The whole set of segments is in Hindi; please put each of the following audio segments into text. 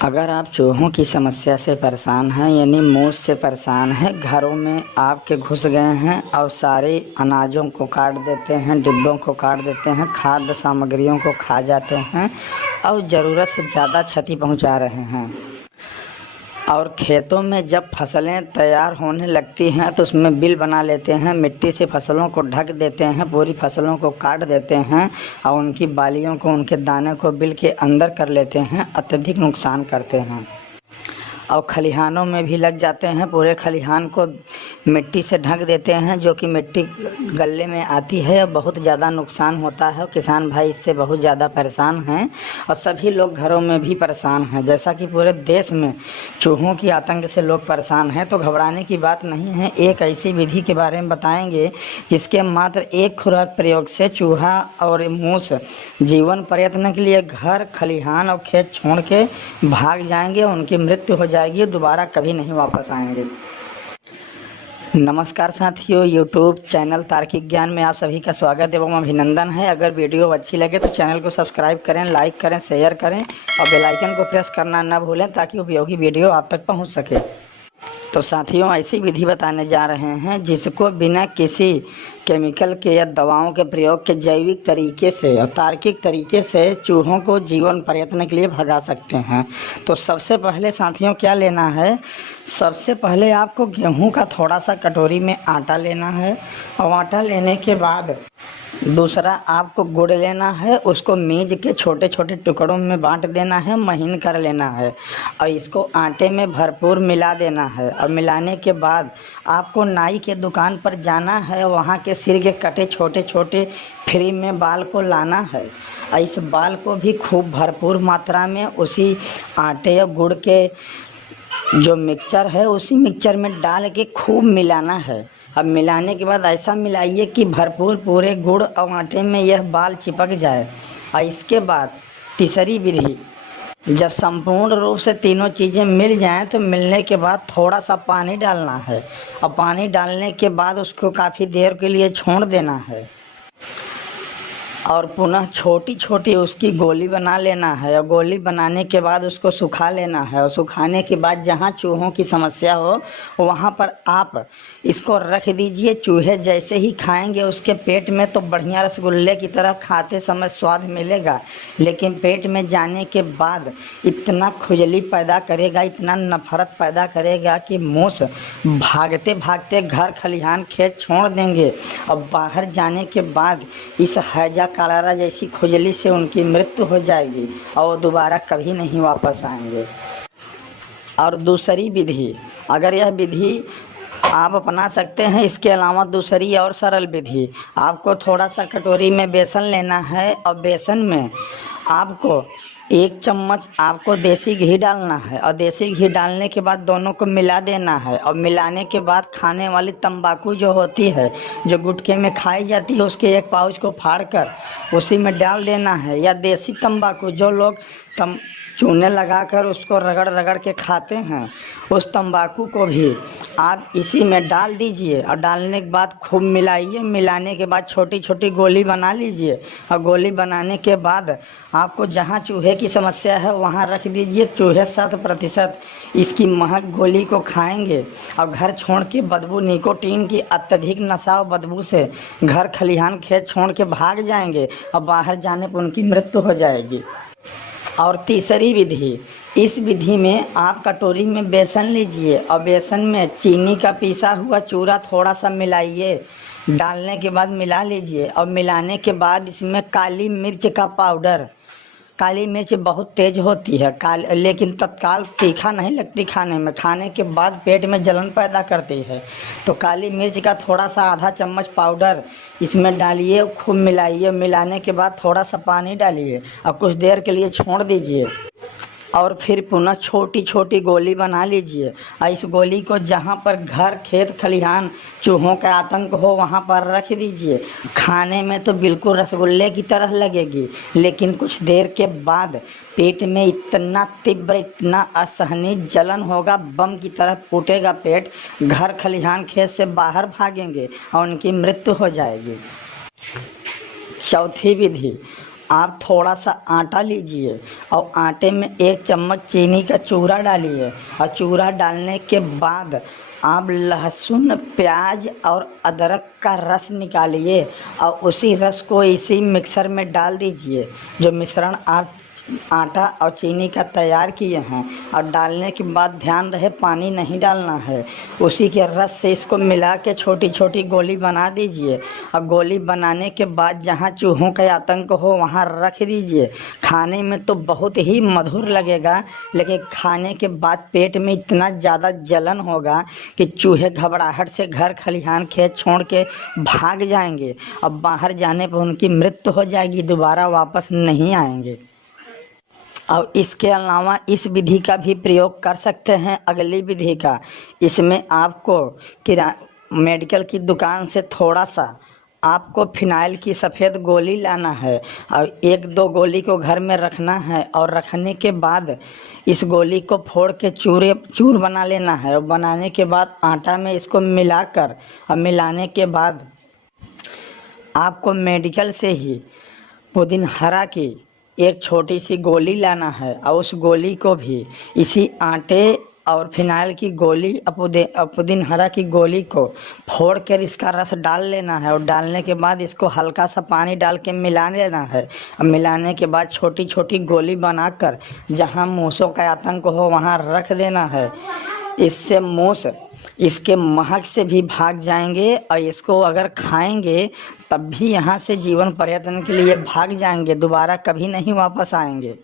अगर आप चूहों की समस्या से परेशान हैं यानी मूस से परेशान हैं, घरों में आपके घुस गए हैं और सारे अनाजों को काट देते हैं, डिब्बों को काट देते हैं, खाद्य सामग्रियों को खा जाते हैं और ज़रूरत से ज़्यादा क्षति पहुंचा रहे हैं। और खेतों में जब फसलें तैयार होने लगती हैं तो उसमें बिल बना लेते हैं, मिट्टी से फसलों को ढक देते हैं, पूरी फसलों को काट देते हैं और उनकी बालियों को, उनके दाने को बिल के अंदर कर लेते हैं, अत्यधिक नुकसान करते हैं। और खलिहानों में भी लग जाते हैं, पूरे खलिहान को मिट्टी से ढक देते हैं, जो कि मिट्टी गले में आती है और बहुत ज़्यादा नुकसान होता है। किसान भाई इससे बहुत ज़्यादा परेशान हैं और सभी लोग घरों में भी परेशान हैं। जैसा कि पूरे देश में चूहों की आतंक से लोग परेशान हैं, तो घबराने की बात नहीं है। एक ऐसी विधि के बारे में बताएंगे जिसके मात्र एक खुराक प्रयोग से चूहा और मूस जीवन पर्यटन के लिए घर, खलिहान और खेत छोड़ के भाग जाएंगे, उनकी मृत्यु हो जाएगी, दोबारा कभी नहीं वापस आएंगे। नमस्कार साथियों, यूट्यूब चैनल तार्किक ज्ञान में आप सभी का स्वागत एवं अभिनंदन है। अगर वीडियो अच्छी लगे तो चैनल को सब्सक्राइब करें, लाइक करें, शेयर करें और बेल आइकन को प्रेस करना न भूलें ताकि उपयोगी वीडियो आप तक पहुंच सके। तो साथियों, ऐसी विधि बताने जा रहे हैं जिसको बिना किसी केमिकल के या दवाओं के प्रयोग के जैविक तरीके से और तार्किक तरीके से चूहों को जीवन पर्यटन के लिए भगा सकते हैं। तो सबसे पहले साथियों क्या लेना है, सबसे पहले आपको गेहूं का थोड़ा सा कटोरी में आटा लेना है और आटा लेने के बाद दूसरा आपको गुड़ लेना है, उसको मीज के छोटे छोटे टुकड़ों में बांट देना है, महीन कर लेना है और इसको आटे में भरपूर मिला देना है। और मिलाने के बाद आपको नाई के दुकान पर जाना है, वहाँ के सिर के कटे छोटे छोटे फ्री में बाल को लाना है और इस बाल को भी खूब भरपूर मात्रा में उसी आटे या गुड़ के जो मिक्सचर है उसी मिक्सचर में डाल के खूब मिलाना है। अब मिलाने के बाद ऐसा मिलाइए कि भरपूर पूरे गुड़ और आटे में यह बाल चिपक जाए। और इसके बाद तीसरी विधि, जब संपूर्ण रूप से तीनों चीज़ें मिल जाएं तो मिलने के बाद थोड़ा सा पानी डालना है और पानी डालने के बाद उसको काफ़ी देर के लिए छोड़ देना है और पुनः छोटी छोटी उसकी गोली बना लेना है और गोली बनाने के बाद उसको सुखा लेना है। और सुखाने के बाद जहाँ चूहों की समस्या हो वहाँ पर आप इसको रख दीजिए। चूहे जैसे ही खाएंगे उसके पेट में तो बढ़िया रसगुल्ले की तरह खाते समय स्वाद मिलेगा, लेकिन पेट में जाने के बाद इतना खुजली पैदा करेगा, इतना नफरत पैदा करेगा कि मूस भागते भागते घर, खलिहान, खेत छोड़ देंगे और बाहर जाने के बाद इस हैजा कालारा जैसी खुजली से उनकी मृत्यु हो जाएगी और दोबारा कभी नहीं वापस आएंगे। और दूसरी विधि, अगर यह विधि आप अपना सकते हैं, इसके अलावा दूसरी और सरल विधि, आपको थोड़ा सा कटोरी में बेसन लेना है और बेसन में आपको 1 चम्मच आपको देसी घी डालना है और देसी घी डालने के बाद दोनों को मिला देना है। और मिलाने के बाद खाने वाली तंबाकू जो होती है, जो गुटखे में खाई जाती है, उसके एक पाउच को फाड़ कर उसी में डाल देना है। या देसी तंबाकू जो लोग चूने लगाकर उसको रगड़ रगड़ के खाते हैं, उस तंबाकू को भी आप इसी में डाल दीजिए और डालने के बाद खूब मिलाइए। मिलाने के बाद छोटी छोटी गोली बना लीजिए और गोली बनाने के बाद आपको जहाँ चूहे की समस्या है वहाँ रख दीजिए। चूहे 100% इसकी महक गोली को खाएंगे और घर छोड़ के बदबू, निकोटीन की अत्यधिक नशा और बदबू से घर, खलिहान, खेत छोड़ के भाग जाएंगे और बाहर जाने पर उनकी मृत्यु हो जाएगी। और तीसरी विधि, इस विधि में आप कटोरी में बेसन लीजिए और बेसन में चीनी का पिसा हुआ चूरा थोड़ा सा मिलाइए। डालने के बाद मिला लीजिए और मिलाने के बाद इसमें काली मिर्च का पाउडर, काली मिर्च बहुत तेज होती है लेकिन तत्काल तीखा नहीं लगती खाने में, खाने के बाद पेट में जलन पैदा करती है। तो काली मिर्च का थोड़ा सा आधा चम्मच पाउडर इसमें डालिए, खूब मिलाइए। मिलाने के बाद थोड़ा सा पानी डालिए और कुछ देर के लिए छोड़ दीजिए और फिर पुनः छोटी छोटी गोली बना लीजिए और इस गोली को जहाँ पर घर, खेत, खलिहान चूहों का आतंक हो वहाँ पर रख दीजिए। खाने में तो बिल्कुल रसगुल्ले की तरह लगेगी, लेकिन कुछ देर के बाद पेट में इतना तीव्र, इतना असहनीय जलन होगा, बम की तरह फूटेगा पेट, घर, खलिहान, खेत से बाहर भागेंगे और उनकी मृत्यु हो जाएगी। चौथी विधि, आप थोड़ा सा आटा लीजिए और आटे में 1 चम्मच चीनी का चूरा डालिए और चूरा डालने के बाद आप लहसुन, प्याज और अदरक का रस निकालिए और उसी रस को इसी मिक्सर में डाल दीजिए। जो मिश्रण आप आटा और चीनी का तैयार किए हैं, और डालने के बाद ध्यान रहे पानी नहीं डालना है। उसी के रस से इसको मिला के छोटी छोटी गोली बना दीजिए और गोली बनाने के बाद जहाँ चूहों का आतंक हो वहाँ रख दीजिए। खाने में तो बहुत ही मधुर लगेगा, लेकिन खाने के बाद पेट में इतना ज़्यादा जलन होगा कि चूहे घबराहट से घर खलिहान खेत छोड़ के भाग जाएंगे और बाहर जाने पर उनकी मृत्यु हो जाएगी, दोबारा वापस नहीं आएंगे। और इसके अलावा इस विधि का भी प्रयोग कर सकते हैं। अगली विधि का, इसमें आपको मेडिकल की दुकान से थोड़ा सा आपको फिनाइल की सफ़ेद गोली लाना है और 1-2 गोली को घर में रखना है, और रखने के बाद इस गोली को फोड़ के चूर बना लेना है। और बनाने के बाद आटा में इसको मिलाकर और मिलाने के बाद आपको मेडिकल से ही पुदीनहरा की एक छोटी सी गोली लाना है और उस गोली को भी इसी आटे और फिनाइल की गोली पुदीनहरा की गोली को फोड़ कर इसका रस डाल लेना है। और डालने के बाद इसको हल्का सा पानी डाल के मिला लेना है। और मिलाने के बाद छोटी छोटी गोली बनाकर जहां मूसों का आतंक हो वहां रख देना है। इससे मूस इसके महक से भी भाग जाएंगे और इसको अगर खाएंगे तब भी यहाँ से जीवन पर्यटन के लिए भाग जाएंगे, दोबारा कभी नहीं वापस आएंगे।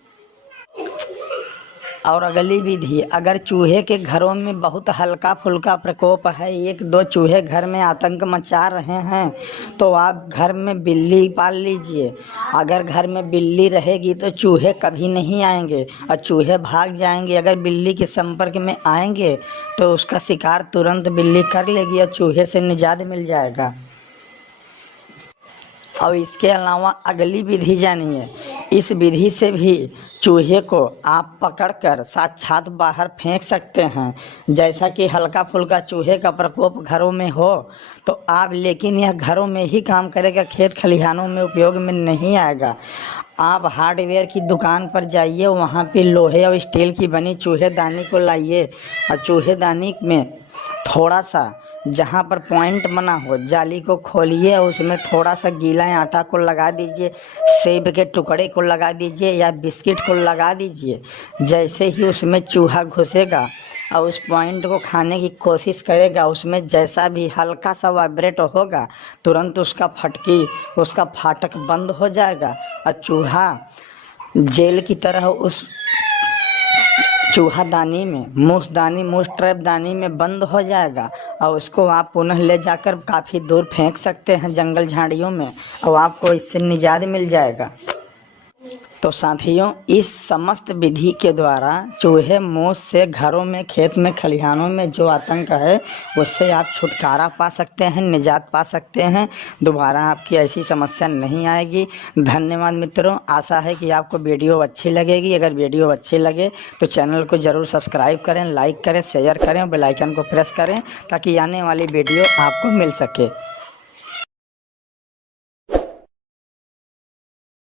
और अगली विधि, अगर चूहे के घरों में बहुत हल्का फुल्का प्रकोप है, 1-2 चूहे घर में आतंक मचा रहे हैं, तो आप घर में बिल्ली पाल लीजिए। अगर घर में बिल्ली रहेगी तो चूहे कभी नहीं आएंगे और चूहे भाग जाएंगे। अगर बिल्ली के संपर्क में आएंगे तो उसका शिकार तुरंत बिल्ली कर लेगी और चूहे से निजात मिल जाएगा। और इसके अलावा अगली विधि जानिए। इस विधि से भी चूहे को आप पकड़कर साक्षात बाहर फेंक सकते हैं। जैसा कि हल्का फुल्का चूहे का प्रकोप घरों में हो तो आप, लेकिन यह घरों में ही काम करेगा, खेत खलिहानों में उपयोग में नहीं आएगा। आप हार्डवेयर की दुकान पर जाइए, वहाँ पे लोहे और स्टील की बनी चूहेदानी को लाइए और चूहेदानी में थोड़ा सा जहाँ पर पॉइंट बना हो जाली को खोलिए और उसमें थोड़ा सा गीला आटा को लगा दीजिए, सेब के टुकड़े को लगा दीजिए या बिस्किट को लगा दीजिए। जैसे ही उसमें चूहा घुसेगा और उस पॉइंट को खाने की कोशिश करेगा, उसमें जैसा भी हल्का सा वाइब्रेट होगा तुरंत उसका फाटक बंद हो जाएगा और चूहा जेल की तरह उस चूहादानी में मूस ट्रैप दानी में बंद हो जाएगा। और उसको आप पुनः ले जाकर काफ़ी दूर फेंक सकते हैं जंगल झाड़ियों में, और आपको इससे निजात मिल जाएगा। तो साथियों, इस समस्त विधि के द्वारा चूहे मूस से घरों में, खेत में, खलिहानों में जो आतंक है उससे आप छुटकारा पा सकते हैं, निजात पा सकते हैं। दोबारा आपकी ऐसी समस्या नहीं आएगी। धन्यवाद मित्रों, आशा है कि आपको वीडियो अच्छी लगेगी। अगर वीडियो अच्छी लगे तो चैनल को ज़रूर सब्सक्राइब करें, लाइक करें, शेयर करें और बेल आइकन को प्रेस करें ताकि आने वाली वीडियो आपको मिल सके।